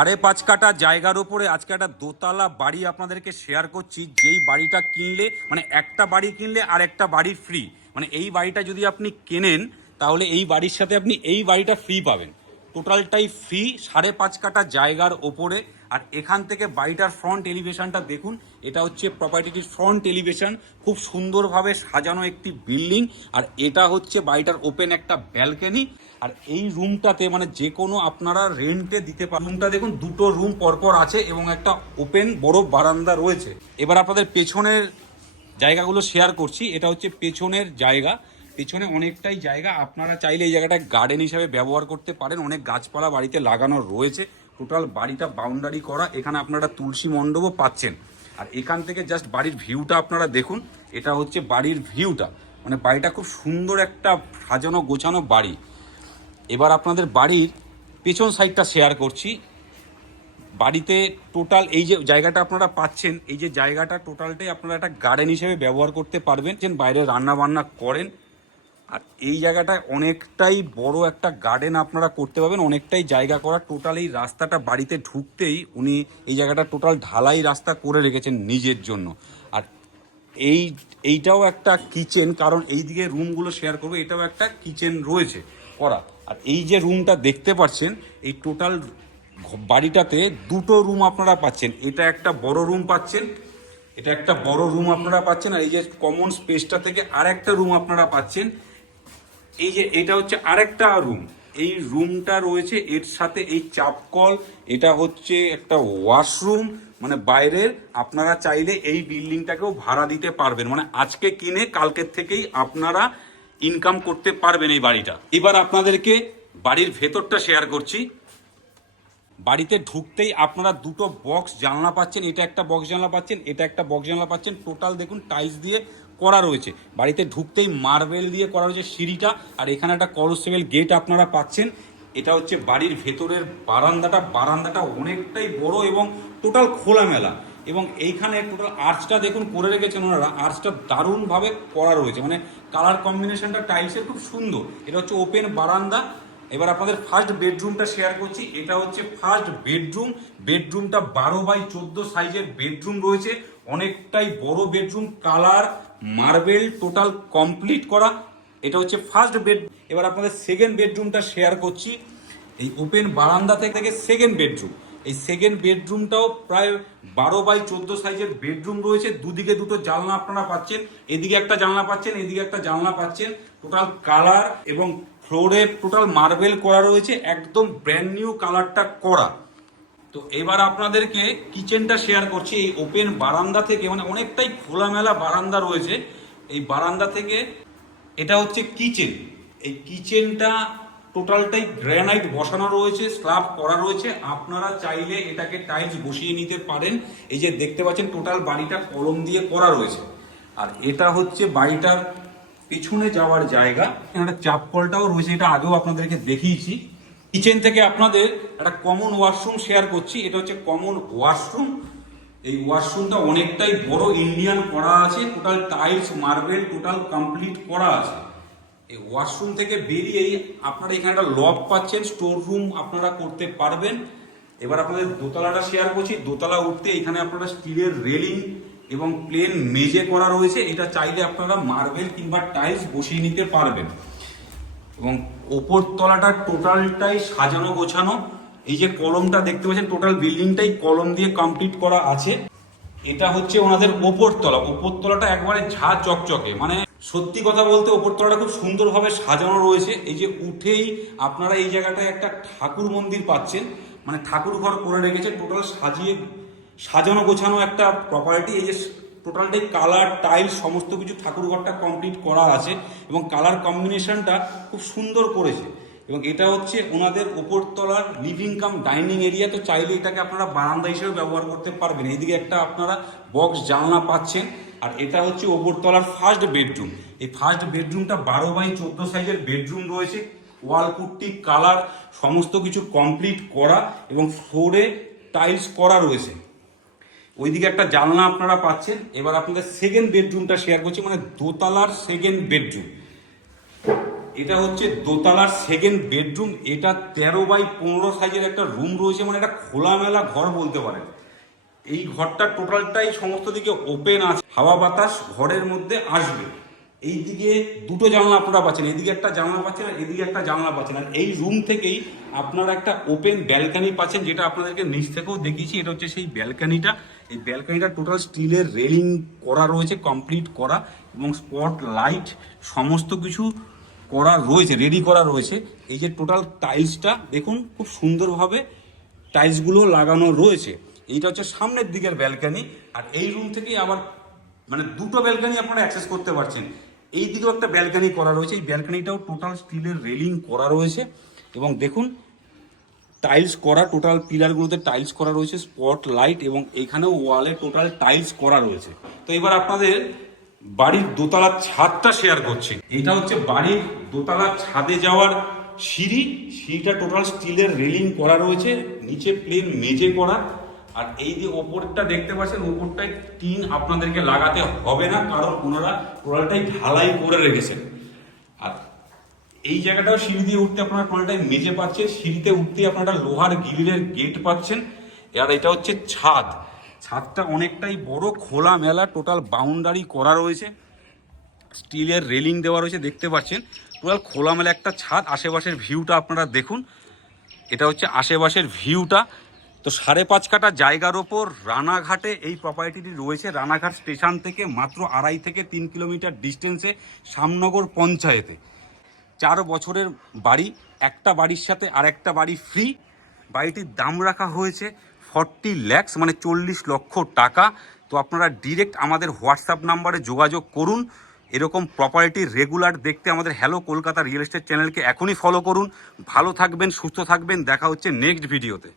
সাড়ে পাঁচ কাটা জায়গার উপরে আজকে একটা দোতলা বাড়ি আপনাদেরকে শেয়ার করছি। যেই বাড়িটা কিনলে মানে একটা বাড়ি কিনলে আর একটা বাড়ি ফ্রি মানে এই বাড়িটা যদি আপনি কেনেন, তাহলে এই বাড়ির সাথে আপনি এই বাড়িটা ফ্রি পাবেন। টোটালটাই ফ্রি সাড়ে পাঁচ কাটা জায়গার ওপরে আর এখান থেকে বাড়িটার ফ্রন্ট এলিভেশনটা দেখুন, এটা হচ্ছে প্রপার্টিটির ফ্রন্ট এলিভেশন খুব সুন্দরভাবে সাজানো একটি বিল্ডিং আর এটা হচ্ছে বাড়িটার ওপেন একটা ব্যালকনি আর এই রুমটাতে মানে যে কোনো আপনারা রেন্টে দিতে পারেন রুমটা দেখুন, দুটো রুম পরপর আছে এবং একটা ওপেন বড় বারান্দা রয়েছে। এবার আপনাদের পেছনের জায়গাগুলো শেয়ার করছি, এটা হচ্ছে পেছনের জায়গা। পেছনে অনেকটাই জায়গা, আপনারা চাইলে এই জায়গাটা গার্ডেন হিসাবে ব্যবহার করতে পারেন, অনেক গাছপালা বাড়িতে লাগানো রয়েছে। টোটাল বাড়িটা বাউন্ডারি করা, এখানে আপনারা তুলসী মণ্ডপও পাচ্ছেন। আর এখান থেকে জাস্ট বাড়ির ভিউটা আপনারা দেখুন, এটা হচ্ছে বাড়ির ভিউটা মানে বাড়িটা খুব সুন্দর একটা সাজানো গোছানো বাড়ি। এবার আপনাদের বাড়ির পেছন সাইডটা শেয়ার করছি। বাড়িতে টোটাল এই যে জায়গাটা আপনারা পাচ্ছেন, এই যে জায়গাটা টোটালটাই আপনারা একটা গার্ডেন হিসেবে ব্যবহার করতে পারবেন। যে বাইরে রান্না বান্না করেন আর এই জায়গাটায় অনেকটাই বড় একটা গার্ডেন আপনারা করতে পারবেন, অনেকটাই জায়গা করা টোটাল এই রাস্তাটা বাড়িতে ঢুকতেই উনি এই জায়গাটা টোটাল ঢালাই রাস্তা করে রেখেছেন নিজের জন্য। আর এই, এইটাও একটা কিচেন কারণ এই দিকে রুমগুলো শেয়ার করব, এটাও একটা কিচেন রয়েছে করা। আর এই যে রুমটা দেখতে পাচ্ছেন, এই টোটাল বাড়িটাতে দুটো রুম আপনারা পাচ্ছেন। এটা একটা বড় রুম পাচ্ছেন, এটা একটা বড় রুম আপনারা পাচ্ছেন, আর এই যে কমন স্পেসটা থেকে আর একটা রুম আপনারা পাচ্ছেন। এই যে এটা হচ্ছে আরেকটা রুম এই রুমটা রয়েছে, এর সাথে এই চাপকল, এটা হচ্ছে একটা ওয়াশরুম মানে বাইরের, আপনারা চাইলে এই বিল্ডিংটাকেও ভাড়া দিতে পারবেন। মানে আজকে কিনে কালকের থেকেই আপনারা ইনকাম করতে পারবেন এই বাড়িটা। এবার আপনাদেরকে বাড়ির ভেতরটা শেয়ার করছি। বাড়িতে ঢুকতেই আপনারা দুটো বক্স জানলা পাচ্ছেন। এটা একটা বক্স জানলা পাচ্ছেন, এটা একটা বক্স জানলা পাচ্ছেন। টোটাল দেখুন টাইলস দিয়ে করা রয়েছে। বাড়িতে ঢুকতেই মার্বেল দিয়ে করা রয়েছে সিঁড়িটা, আর এখানে একটা করোসেবল গেট আপনারা পাচ্ছেন। এটা হচ্ছে বাড়ির ভেতরের বারান্দাটা। বারান্দাটা অনেকটাই বড় এবং টোটাল খোলামেলা। এবং এইখানে টোটাল আর্চটা দেখুন, করে রেখেছেন ওনারা। আর্চটা দারুণভাবে করা রয়েছে। মানে কালার কম্বিনেশনটা টাইলসের খুব সুন্দর। এটা হচ্ছে ওপেন বারান্দা। এবার আপনাদের ফার্স্ট বেডরুমটা শেয়ার করছি। এটা হচ্ছে ফার্স্ট বেডরুম বেডরুমটা বারো বাই চোদ্দ সাইজের বেডরুম রয়েছে। অনেকটাই বড় bedroom colour marble total complete করা। এটা হচ্ছে ফার্স্ট বেড এবার আপনাদের সেকেন্ড বেডরুমটা শেয়ার করছি। এই ওপেন বারান্দা থেকে সেকেন্ড বেডরুম এই সেকেন্ড বেডরুমটাও প্রায় বারো বাই চোদ্দ সাইজের বেডরুম রয়েছে। দুদিকে দুটো জানলা আপনারা পাচ্ছেন। এদিকে একটা জানলা পাচ্ছেন, এদিকে একটা জানলা পাচ্ছেন। টোটাল কালার এবং ফ্লোরে টোটাল মার্বেল করা রয়েছে। একদম ব্র্যান্ড নিউ কালারটা করা। তো এবার আপনাদেরকে কিচেনটা শেয়ার করছি, এই ওপেন বারান্দা থেকে মানে অনেকটাই খোলামেলা বারান্দা রয়েছে। এই বারান্দা থেকে এটা হচ্ছে কিচেন এই কিচেনটা টোটালটাই গ্রানাইট বসানো রয়েছে স্ল্যাব করা রয়েছে। আপনারা চাইলে এটাকে টাইলস বসিয়ে নিতে পারেন। এই যে দেখতে পাচ্ছেন টোটাল বাড়িটা কলম দিয়ে করা রয়েছে। আর এটা হচ্ছে বাড়িটার পিছনে যাওয়ার জায়গা। একটা চাপ কলটাও রয়েছে, এটা আগেও আপনাদেরকে দেখিয়েছি। কিচেন থেকে আপনাদের একটা কমন ওয়াশরুম শেয়ার করছি। এটা হচ্ছে কমন ওয়াশরুম এই ওয়াশরুমটা অনেকটাই বড় ইন্ডিয়ান করা আছে। Total tiles marble total complete করা আছে। এই ওয়াশরুম থেকে বেরিয়েই আপনারা এখানে একটা লক পাচ্ছেন। স্টোর রুম আপনারা করতে পারবেন। এবার আপনাদের দোতলাটা শেয়ার করছি। দোতলা উঠতে এখানে আপনারা স্টিলের রেলিং এবং প্লেন মেজে করা রয়েছে। এটা চাইলে আপনারা মার্বেল কিংবা টাইলস বসিয়ে নিতে পারবেন। এবং ওপর তলাটা টোটালটাই সাজানো গোছানো। এই যে কলমটা দেখতে পাচ্ছেন, টোটাল বিল্ডিংটাই কলম দিয়ে কমপ্লিট করা আছে। এটা হচ্ছে ওনাদের ওপর তলা। ওপর তলাটা একবারে ঝা চকচকে। মানে সত্যি কথা বলতে ওপর তলাটা খুব সুন্দরভাবে সাজানো রয়েছে। এই যে উঠেই আপনারা এই জায়গাটায় একটা ঠাকুর মন্দির পাচ্ছেন। মানে ঠাকুর ঘর করে রেখেছে। টোটাল সাজিয়ে, সাজানো গোছানো একটা প্রপার্টি এই যে টোটালটাই কালার টাইল সমস্ত কিছু ঠাকুরঘরটা কমপ্লিট করা আছে এবং কালার কম্বিনেশনটা খুব সুন্দর করেছে। এবং এটা হচ্ছে ওনাদের ওপরতলার লিভিং কাম ডাইনিং এরিয়া তো চাইলে এটাকে আপনারা বারান্দা হিসেবে ব্যবহার করতে পারবেন। এইদিকে একটা আপনারা বক্স জানলা পাচ্ছেন, আর এটা হচ্ছে ওপরতলার ফার্স্ট বেডরুম এই ফার্স্ট বেডরুমটা বারো বাই চোদ্দ সাইজের বেডরুম রয়েছে। ওয়াল পুট্টি কালার সমস্ত কিছু কমপ্লিট করা এবং ফ্লোরে টাইলস করা রয়েছে। ওইদিকে একটা জানলা আপনারা পাচ্ছেন। এবার আপনাদের সেকেন্ড বেডরুমটা শেয়ার করছি মানে দোতলার সেকেন্ড বেডরুম এটা হচ্ছে দোতলার সেকেন্ড বেডরুম এটা তেরো বাই পনেরো সাইজের একটা রুম রয়েছে মানে এটা খোলামেলা ঘর বলতে পারেন। এই ঘরটা টোটালটাই সমস্ত দিকে ওপেন আছে। হাওয়া বাতাস ঘরের মধ্যে আসবে। এই দিকে দুটো জানলা আপনারা পাচ্ছেন এদিকে একটা জানলা পাচ্ছেন আর এদিকে একটা জানলা পাচ্ছেন। আর এই রুম থেকেই আপনারা একটা ওপেন ব্যালকানি পাচ্ছেন, যেটা আপনাদেরকে নিচ থেকেও দেখিয়েছি, এটা হচ্ছে সেই ব্যালকানিটা এই ব্যালকানিটা টোটাল স্টিলের রেলিং করা রয়েছে কমপ্লিট করা এবং স্পট লাইট সমস্ত কিছু করা রয়েছে রেডি করা রয়েছে। এই যে টোটাল টাইলসটা দেখুন খুব সুন্দরভাবে টাইলসগুলো লাগানো রয়েছে। এইটা হচ্ছে সামনের দিকের ব্যালকানি আর এই রুম থেকেই আবার মানে দুটো ব্যালকানি আপনারা অ্যাক্সেস করতে পারছেন। এই দিকেও একটা ব্যালকানি করা রয়েছে। এই ব্যালকানিটাও টোটাল স্টিলের রেলিং করা রয়েছে। এবং দেখুন টাইলস করা টোটাল পিলারগুলোতে টাইলস করা রয়েছে স্পট লাইট এবং এখানেও ওয়ালে টোটাল টাইলস করা রয়েছে। তো এবার আপনাদের বাড়ির দোতলার ছাদটা শেয়ার করছি। এটা হচ্ছে বাড়ির দোতলার ছাদে যাওয়ার সিঁড়ি। সিঁড়িটা টোটাল স্টিলের রেলিং করা রয়েছে। নিচে প্লেন মেজে করা। আর এই যে ওপরটা দেখতে পাচ্ছেন, ওপরটায় টিন আপনাদেরকে লাগাতে হবে না, কারণ ওনারা টোটালটাই ঢালাই করে রেখেছেন। আর এই জায়গাটাও সিঁড়ি দিয়ে উঠতে আপনারা টোটালটাই মেজে পাচ্ছেন সিঁড়িতে উঠতে আপনারা লোহার গিরিলের গেট পাচ্ছেন। আর এটা হচ্ছে ছাদ। ছাদটা অনেকটাই বড়, খোলা মেলা, টোটাল বাউন্ডারি করা রয়েছে। স্টিলের রেলিং দেওয়া রয়েছে, দেখতে পাচ্ছেন। টোটাল খোলামেলা একটা ছাদ, আশেপাশের ভিউটা আপনারা দেখুন। এটা হচ্ছে আশেপাশের ভিউটা। তো সাড়ে পাঁচ কাটা জায়গার ওপর রানাঘাটে এই প্রপার্টিটি রয়েছে। রানাঘাট স্টেশন থেকে মাত্র আড়াই থেকে তিন কিলোমিটার ডিস্টেন্সে শ্যামনগর পঞ্চায়েতে। চার বছরের বাড়ি, একটা বাড়ির সাথে আর একটা বাড়ি ফ্রি বাড়িটির দাম রাখা হয়েছে ফর্টি ল্যাক্স মানে চল্লিশ লক্ষ টাকা। তো আপনারা ডিরেক্ট আমাদের হোয়াটসঅ্যাপ নাম্বারে যোগাযোগ করুন। এরকম প্রপার্টি রেগুলার দেখতে আমাদের হ্যালো কলকাতা রিয়েল এস্টেট চ্যানেলকে এখনই ফলো করুন। ভালো থাকবেন, সুস্থ থাকবেন। দেখা হচ্ছে নেক্সট ভিডিওতে